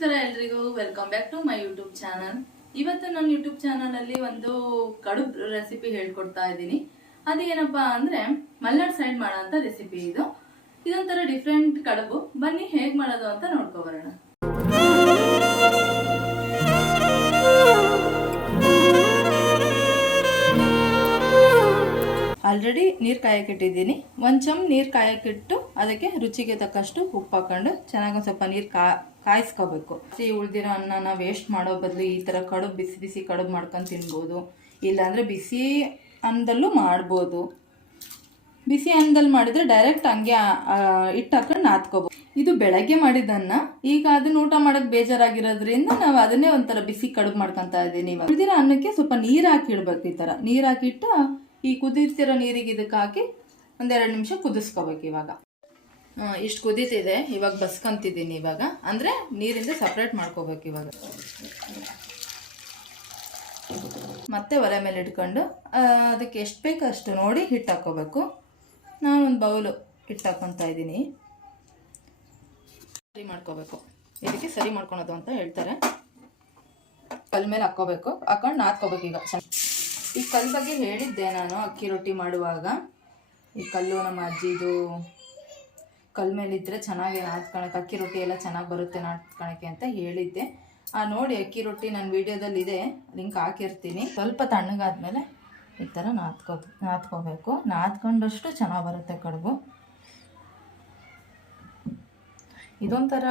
ನಮಸ್ಕಾರ ಎಲ್ರಿಗೂ, welcome back to my YouTube channel. ಇವತ್ತು ನನ್ನ ಯೂಟ್ಯೂಬ್ ಚಾನಲ್ ಅಲ್ಲಿ ಒಂದು ಕಡುಬು ರೆಸಿಪಿ ಹೇಳ್ಕೊಡ್ತಾ ಇದ್ದೀನಿ. ಅದೇನಪ್ಪಾ ಅಂದ್ರೆ ಮಲೆನಾಡು ಸೈಡ್ ಮಾಡೋಂಥ ರೆಸಿಪಿ ಇದು. ಇದೊಂಥರ ಡಿಫ್ರೆಂಟ್ ಕಡುಬು. ಬನ್ನಿ ಹೇಗ್ ಮಾಡೋದು ಅಂತ ನೋಡ್ಕೊಬರೋಣ. ಆಲ್ರೆಡಿ ನೀರು ಕಾಯಕ್ಕಿಟ್ಟಿದ್ದೀನಿ. ಒಂದು ಚಮ್ ನೀರು ಕಾಯಕ್ಕಿಟ್ಟು ಅದಕ್ಕೆ ರುಚಿಗೆ ತಕ್ಕಷ್ಟು ಉಪ್ಪು ಹಾಕೊಂಡು ಚೆನ್ನಾಗಿ ಒಂದು ಸ್ವಲ್ಪ ನೀರು ಕಾಯಿಸ್ಕೋಬೇಕು. ಉಳಿದಿರೋ ಅನ್ನನ ವೇಸ್ಟ್ ಮಾಡೋ ಬದಲು ಈ ಥರ ಕಡುಬು ಬಿಸಿ ಬಿಸಿ ಕಡುಬು ಮಾಡ್ಕೊಂಡು ತಿನ್ಬೋದು. ಇಲ್ಲಾಂದರೆ ಬಿಸಿ ಅನ್ನದಲ್ಲೂ ಮಾಡ್ಬೋದು. ಬಿಸಿ ಅನ್ನದಲ್ಲಿ ಮಾಡಿದರೆ ಡೈರೆಕ್ಟ್ ಹಂಗೆ ಇಟ್ಟು ಹಾಕೊಂಡು ನಾದ್ಕೋಬೋದು. ಇದು ಬೆಳಗ್ಗೆ ಮಾಡಿದ್ದನ್ನ ಈಗ ಅದನ್ನ ಊಟ ಮಾಡೋಕ್ಕೆ ಬೇಜಾರಾಗಿರೋದ್ರಿಂದ ನಾವು ಅದನ್ನೇ ಒಂಥರ ಬಿಸಿ ಕಡುಬು ಮಾಡ್ಕೊತಾ ಇದ್ದೀನಿ. ಉಳಿದಿರೋ ಅನ್ನಕ್ಕೆ ಸ್ವಲ್ಪ ನೀರು ಹಾಕಿ ಇಡ್ಬೇಕು. ಈ ಥರ ನೀರು ಹಾಕಿಟ್ಟು ಈ ಕುದಿತಿರೋ ನೀರಿಗೆ ಇದಕ್ಕೆ ಹಾಕಿ ಒಂದೆರಡು ನಿಮಿಷ ಕುದಿಸ್ಕೋಬೇಕು. ಇವಾಗ ಇಷ್ಟು ಕುದೀತಿದೆ, ಇವಾಗ ಬಸ್ಕೊಂತಿದ್ದೀನಿ. ಇವಾಗ ಅಂದರೆ ನೀರಿಂದ ಸಪ್ರೇಟ್ ಮಾಡ್ಕೋಬೇಕು. ಇವಾಗ ಮತ್ತೆ ಒಲೆ ಮೇಲೆ ಇಟ್ಕೊಂಡು ಅದಕ್ಕೆ ಎಷ್ಟು ಬೇಕು ಅಷ್ಟು ನೋಡಿ ಹಿಟ್ಟು ಹಾಕ್ಕೋಬೇಕು. ನಾನು ಒಂದು ಬೌಲು ಹಿಟ್ಟು ಹಾಕ್ಕೊತಾ ಇದ್ದೀನಿ. ಸರಿ ಮಾಡ್ಕೋಬೇಕು. ಇದಕ್ಕೆ ಸರಿ ಮಾಡ್ಕೊಳೋದು ಅಂತ ಹೇಳ್ತಾರೆ. ಕಲ್ ಮೇಲೆ ಹಾಕ್ಕೋಬೇಕು, ಹಾಕೊಂಡು ನಾದ್ಕೋಬೇಕು. ಈ ಕಲ್ಲು ಬಗ್ಗೆ ಹೇಳಿದ್ದೆ ನಾನು ಅಕ್ಕಿ ರೊಟ್ಟಿ ಮಾಡುವಾಗ. ಈ ಕಲ್ಲು ನಮ್ಮ ಅಜ್ಜಿದು ಕಲ್ ಮೇಲಿದ್ದರೆ ಚೆನ್ನಾಗಿ ನಾದ್ಕೊಳಕ್ಕೆ, ಅಕ್ಕಿ ರೊಟ್ಟಿ ಎಲ್ಲ ಚೆನ್ನಾಗಿ ಬರುತ್ತೆ ನಾದ್ಕೊಳಕ್ಕೆ ಅಂತ ಹೇಳಿದ್ದೆ. ನೋಡಿ ಅಕ್ಕಿ ರೊಟ್ಟಿ ನನ್ನ ವೀಡಿಯೋದಲ್ಲಿ ಇದೆ, ಲಿಂಕ್ ಹಾಕಿರ್ತೀನಿ. ಸ್ವಲ್ಪ ತಣ್ಣಗಾದ್ಮೇಲೆ ಈ ಥರ ನಾದ್ಕೋಬೇಕು. ನಾದ್ಕೊಂಡಷ್ಟು ಚೆನ್ನಾಗಿ ಬರುತ್ತೆ ಕಡುಬು. ಇದೊಂಥರ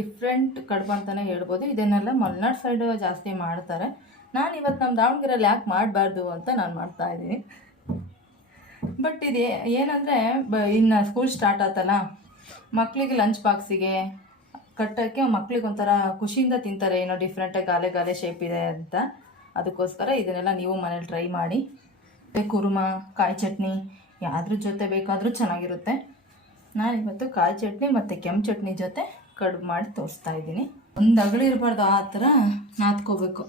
ಡಿಫ್ರೆಂಟ್ ಕಡುಬು ಅಂತಲೇ ಹೇಳ್ಬೋದು. ಇದನ್ನೆಲ್ಲ ಮಲೆನಾಡು ಸೈಡ್ ಜಾಸ್ತಿ ಮಾಡ್ತಾರೆ. ನಾನು ಇವತ್ತು ನಮ್ಮ ದಾವಣಗೆರೆಯಲ್ಲಿ ಯಾಕೆ ಮಾಡಬಾರ್ದು ಅಂತ ನಾನು ಮಾಡ್ತಾಯಿದ್ದೀನಿ. ಬಟ್ ಇದು ಏನಂದರೆ ಇನ್ನು ಸ್ಕೂಲ್ ಸ್ಟಾರ್ಟ್ ಆತಲ್ಲ, ಮಕ್ಕಳಿಗೆ ಲಂಚ್ ಬಾಕ್ಸಿಗೆ ಕಟ್ಟೋಕ್ಕೆ ಮಕ್ಳಿಗೆ ಒಂಥರ ಖುಷಿಯಿಂದ ತಿಂತಾರೆ. ಏನೋ ಡಿಫ್ರೆಂಟಾಗಿ ಗಾಲೆ ಗಾಲೆ ಶೇಪ್ ಇದೆ ಅಂತ. ಅದಕ್ಕೋಸ್ಕರ ಇದನ್ನೆಲ್ಲ ನೀವು ಮನೇಲಿ ಟ್ರೈ ಮಾಡಿ. ಕುರ್ಮಾ, ಕಾಯಿ ಚಟ್ನಿ ಯಾವ್ದ್ರ ಜೊತೆ ಬೇಕಾದರೂ ಚೆನ್ನಾಗಿರುತ್ತೆ. ನಾನಿವತ್ತು ಕಾಯಿ ಚಟ್ನಿ ಮತ್ತು ಕೆಂಪು ಚಟ್ನಿ ಜೊತೆ ಕಡುಬು ಮಾಡಿ ತೋರಿಸ್ತಾ ಇದ್ದೀನಿ. ಒಂದು ಅಗಳಿ ಇರಬಾರ್ದು, ಆ ಥರ ನಾದ್ಕೋಬೇಕು.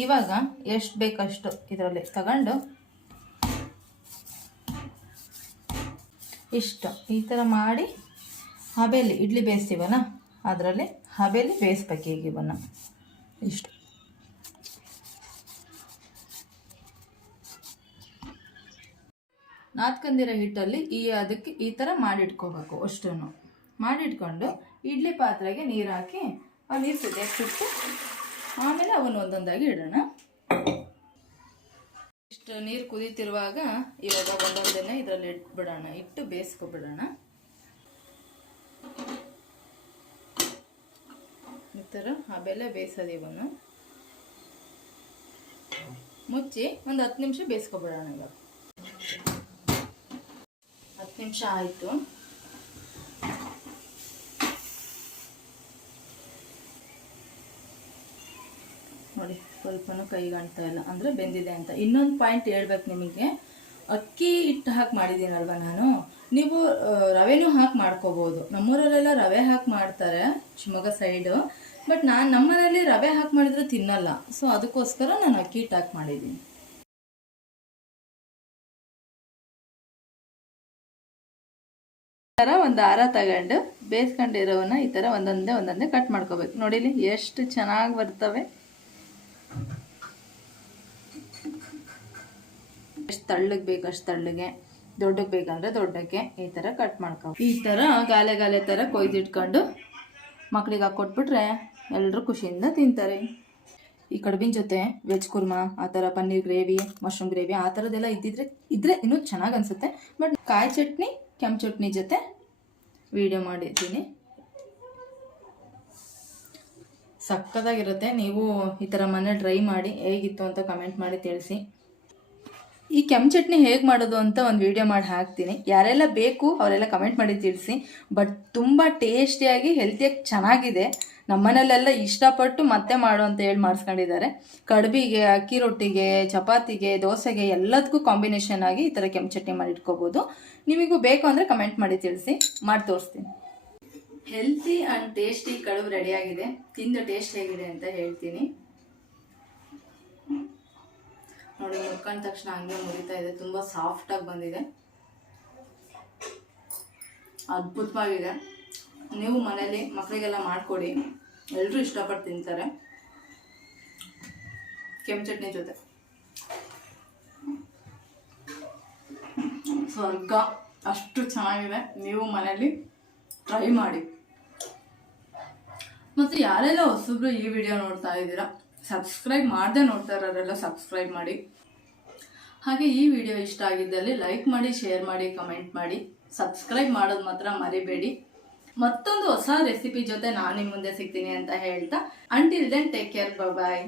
ಇವಾಗ ಎಷ್ಟು ಬೇಕಷ್ಟು ಇದರಲ್ಲಿ ತಗೊಂಡು ಇಷ್ಟು ಈ ಥರ ಮಾಡಿ ಹಬೆಯಲ್ಲಿ ಇಡ್ಲಿ ಬೇಯಿಸ್ತೀವಲ್ಲ ಅದರಲ್ಲಿ ಹಬೆಯಲ್ಲಿ ಬೇಯಿಸ್ಬೇಕು. ಈಗ ಇವನ್ನ ಇಷ್ಟು ನಾದ್ಕೊಂಡಿರೋ ಹಿಟ್ಟಲ್ಲಿ ಅದಕ್ಕೆ ಈ ಥರ ಮಾಡಿಟ್ಕೋಬೇಕು. ಅಷ್ಟನ್ನು ಮಾಡಿಟ್ಕೊಂಡು ಇಡ್ಲಿ ಪಾತ್ರೆಗೆ ನೀರು ಹಾಕಿ ಆ ನೀರು ಕುದಿಯೋಕ್ಕಿಟ್ಟು ಆಮೇಲೆ ಅವನ್ನ ಒಂದೊಂದಾಗಿ ಇಡೋಣ. ಇಷ್ಟು ನೀರು ಕುದೀತಿರುವಾಗ ಇವಾಗ ಒಂದೊಂದನ್ನೇ ಇದರಲ್ಲಿ ಇಟ್ಬಿಡೋಣ. ಇಟ್ಟು ಬೇಯಿಸ್ಕೊಬಿಡೋಣ. ಈ ಥರ ಆಮೇಲೆ ಬೇಯಿಸೋದು. ಇವನ್ನು ಮುಚ್ಚಿ ಒಂದು 10 ನಿಮಿಷ ಬೇಯಿಸ್ಕೊಬಿಡೋಣ. ಇವಾಗ 10 ನಿಮಿಷ ಆಯಿತು. ನೋಡಿ, ಸ್ವಲ್ಪನೂ ಕೈಗಾಣ್ತಾ ಇಲ್ಲ, ಅಂದರೆ ಬೆಂದಿದೆ ಅಂತ. ಇನ್ನೊಂದು ಪಾಯಿಂಟ್ ಹೇಳ್ಬೇಕು ನಿಮಗೆ, ಅಕ್ಕಿ ಹಿಟ್ಟು ಹಾಕಿ ಮಾಡಿದ್ದೀನಲ್ವ ನಾನು, ನೀವು ರವೆನೂ ಹಾಕಿ ಮಾಡ್ಕೋಬೋದು. ನಮ್ಮೂರಲ್ಲೆಲ್ಲ ರವೆ ಹಾಕಿ ಮಾಡ್ತಾರೆ, ಶಿವಮೊಗ್ಗ ಸೈಡು. ಬಟ್ ನಮ್ಮನೇಲಿ ರವೆ ಹಾಕಿ ಮಾಡಿದ್ರೆ ತಿನ್ನಲ್ಲ. ಸೊ ಅದಕ್ಕೋಸ್ಕರ ನಾನು ಅಕ್ಕಿ ಹಿಟ್ಟು ಹಾಕಿ ಮಾಡಿದ್ದೀನಿ. ಈ ಥರ ಒಂದು ಹಾರ ತಗೊಂಡು ಬೇಯಿಸ್ಕೊಂಡಿರೋವನ್ನ ಈ ಥರ ಒಂದೊಂದೇ ಕಟ್ ಮಾಡ್ಕೋಬೇಕು. ನೋಡಿಲಿ ಎಷ್ಟು ಚೆನ್ನಾಗಿ ಬರ್ತವೆ. ಎಷ್ಟು ತಳ್ಳಗೆ ಬೇಕು ಅಷ್ಟು ತಳ್ಳಗೆ, ದೊಡ್ಡಕ್ಕೆ ಬೇಕಂದ್ರೆ ದೊಡ್ಡಕ್ಕೆ ಈ ಥರ ಕಟ್ ಮಾಡ್ಕೊ. ಈ ಥರ ಗಾಲೆ ಥರ ಕೊಯ್ದಿಟ್ಕೊಂಡು ಮಕ್ಳಿಗೆ ಹಾಕ್ಕೊಟ್ಬಿಟ್ರೆ ಎಲ್ಲರೂ ಖುಷಿಯಿಂದ ತಿಂತಾರೆ. ಈ ಕಡುಬಿನ ಜೊತೆ ವೆಜ್ ಕುರ್ಮಾ, ಆ ಥರ ಪನ್ನೀರ್ ಗ್ರೇವಿ, ಮಶ್ರೂಮ್ ಗ್ರೇವಿ ಆ ಥರದ್ದೆಲ್ಲ ಇದ್ರೆ ಇನ್ನೂ ಚೆನ್ನಾಗಿ ಅನಿಸುತ್ತೆ. ಬಟ್ ಕಾಯಿ ಚಟ್ನಿ, ಕೆಂಪು ಚಟ್ನಿ ಜೊತೆ ವಿಡಿಯೋ ಮಾಡಿದ್ದೀನಿ. ಸಕ್ಕತ್ತಾಗಿರುತ್ತೆ. ನೀವು ಈ ಥರ ಮನೆ ಟ್ರೈ ಮಾಡಿ ಹೇಗಿತ್ತು ಅಂತ ಕಮೆಂಟ್ ಮಾಡಿ ತಿಳಿಸಿ. ಈ ಕೆಂಪು ಚಟ್ನಿ ಹೇಗೆ ಮಾಡೋದು ಅಂತ ಒಂದು ವಿಡಿಯೋ ಮಾಡಿ ಹಾಕ್ತೀನಿ. ಯಾರೆಲ್ಲ ಬೇಕು ಅವರೆಲ್ಲ ಕಮೆಂಟ್ ಮಾಡಿ ತಿಳಿಸಿ. ಬಟ್ ತುಂಬ ಟೇಸ್ಟಿಯಾಗಿ ಹೆಲ್ತಿಯಾಗಿ ಚೆನ್ನಾಗಿದೆ. ನಮ್ಮನೇಲೆಲ್ಲ ಇಷ್ಟಪಟ್ಟು ಮತ್ತೆ ಮಾಡು ಅಂತ ಹೇಳಿ ಮಾಡಿಸ್ಕೊಂಡಿದ್ದಾರೆ. ಕಡುಬಿಗೆ, ಅಕ್ಕಿ ರೊಟ್ಟಿಗೆ, ಚಪಾತಿಗೆ, ದೋಸೆಗೆ ಎಲ್ಲದಕ್ಕೂ ಕಾಂಬಿನೇಷನ್ ಆಗಿ ಈ ಥರ ಕೆಂಪು ಚಟ್ನಿ ಮಾಡಿ ಇಟ್ಕೋಬೋದು. ನಿಮಗೂ ಬೇಕು ಅಂದರೆ ಕಮೆಂಟ್ ಮಾಡಿ ತಿಳಿಸಿ, ಮಾಡಿ ತೋರಿಸ್ತೀನಿ. ಹೆಲ್ತಿ ಆ್ಯಂಡ್ ಟೇಸ್ಟಿ ಕಡುಬು ರೆಡಿಯಾಗಿದೆ. ತಿಂದು ಟೇಸ್ಟ್ ಹೇಗಿದೆ ಅಂತ ಹೇಳ್ತೀನಿ. ನೋಡಿ ಮುಟ್ಕೊಂಡ ತಕ್ಷಣ ಹಂಗೆ ಮುರಿತಾ ಇದೆ, ತುಂಬ ಸಾಫ್ಟಾಗಿ ಬಂದಿದೆ, ಅದ್ಭುತವಾಗಿದೆ. ನೀವು ಮನೇಲಿ ಮಕ್ಕಳಿಗೆಲ್ಲ ಮಾಡಿಕೊಡಿ, ಎಲ್ಲರೂ ಇಷ್ಟಪಟ್ಟು ತಿಂತಾರೆ. ಕೆಂಪು ಚಟ್ನಿ ಜೊತೆ ಸ್ವರ್ಗ, ಅಷ್ಟು ಚೆನ್ನಾಗಿದೆ. ನೀವು ಮನೇಲಿ ಟ್ರೈ ಮಾಡಿ. ಮತ್ತು ಯಾರೆಲ್ಲ ಹೊಸಬ್ರು ಈ ವಿಡಿಯೋ ನೋಡ್ತಾ ಇದ್ದೀರಾ, ಸಬ್ಸ್ಕ್ರೈಬ್ ಮಾಡದೆ ನೋಡ್ತಾ ಇರೋರೆಲ್ಲ ಸಬ್ಸ್ಕ್ರೈಬ್ ಮಾಡಿ. ಹಾಗೆ ಈ ವಿಡಿಯೋ ಇಷ್ಟ ಆಗಿದ್ದಲ್ಲಿ ಲೈಕ್ ಮಾಡಿ, ಶೇರ್ ಮಾಡಿ, ಕಮೆಂಟ್ ಮಾಡಿ. ಸಬ್ಸ್ಕ್ರೈಬ್ ಮಾಡೋದು ಮಾತ್ರ ಮರಿಬೇಡಿ. ಮತ್ತೊಂದು ಹೊಸ ರೆಸಿಪಿ ಜೊತೆ ನಾನು ನಿಮ್ಮ ಮುಂದೆ ಸಿಗ್ತೀನಿ ಅಂತ ಹೇಳ್ತಾ, ಅಂಟಿಲ್ ದೆನ್ ಟೇಕ್ ಕೇರ್, ಬಾಯ್.